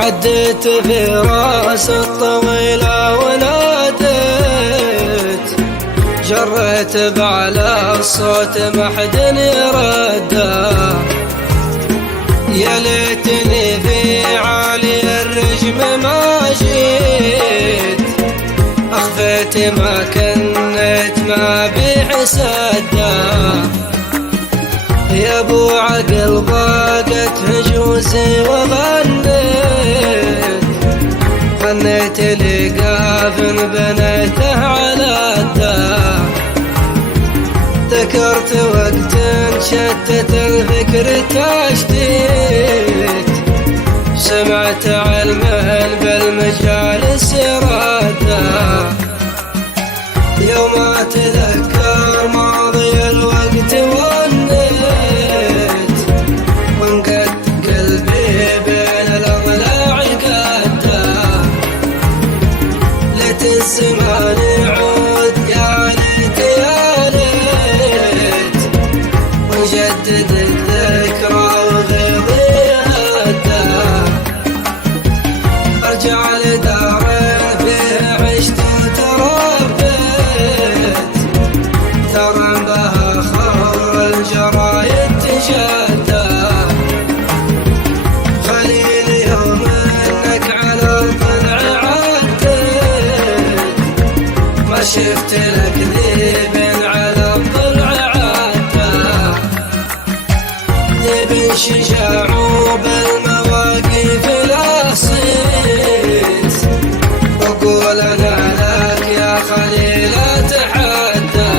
عديت في راس الطويلة وناديت، جريت بعلى الصوت ما حد يرده. يا ليتني في عالي الرجم ما جيت، أخفيت ما كنت ما بحسده. يا ابو عقل ضاقت هجوزي غنيت لقاف بنيته على الدار. ذكرت وقت شتت الفكر تشتيت، سمعت علما بالمجالس يراده. يوم اتذكر ماضي الوقت ونيت، وانقد قلبي بين الاضلاع قده. ليت الزمان يعود يا ليت يا ليت، ونجدد الذكرى وغيظي هده. ارجع لدار فيه عشت وتربيت، ثرى بها خور الجرايد تجده. خليل يوم انك على الضلع عديت، ما شفت لك ذيب على الضلع عده. ذيب شجاع وبالمواقف الاصيل، وقول انا لك يا خليل اتحدى.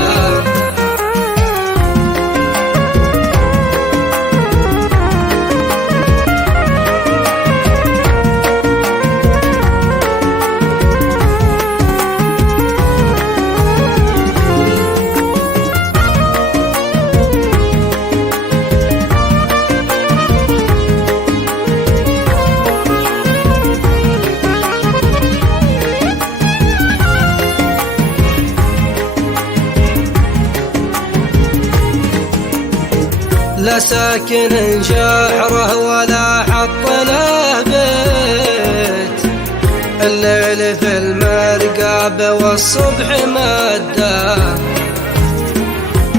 لا ساكن شعره ولا حط له بيت، الليل في المرقاب والصبح مده.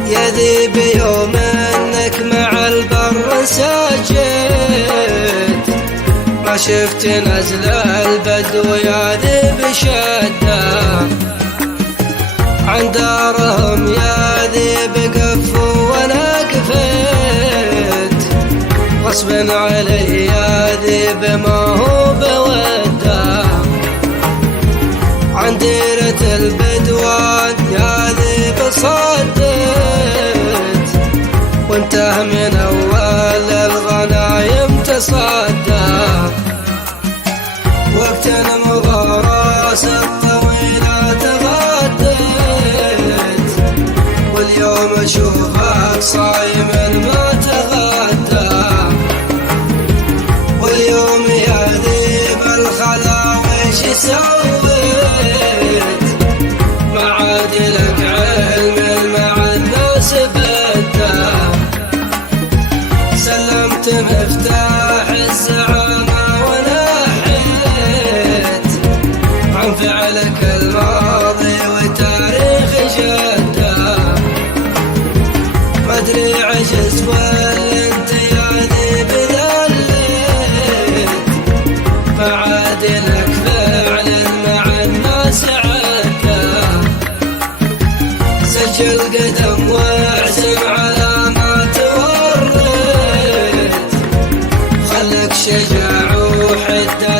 يا ذيب يوم انك مع البر سجيت، ما شفت نزل البدو يا ذيب شده. عن دارهم يا ذيب قفوا وانا قفيت، غصب علي يا ذيب ما هو بوده. عن ديرة البدوان يا ذيب صديت، وانته من اول الغنايم تصدى. وقت المضارس الطويلة تغديت، واليوم اشوفك صايم ما تغدى. واليوم يا ذيب الخلا ويش سويت، ما عاد لك علم مع الناس بده. سلمت مفتاح الزعامة ونحيت، عن فعلك الماضي وتاريخ جده. ما ادري عجز ولا انت يا ذيب ذليت، ما عاد لك فعل مع الناس عده. سجل قدم واعزم على ما توريت، خلك شجاع وحده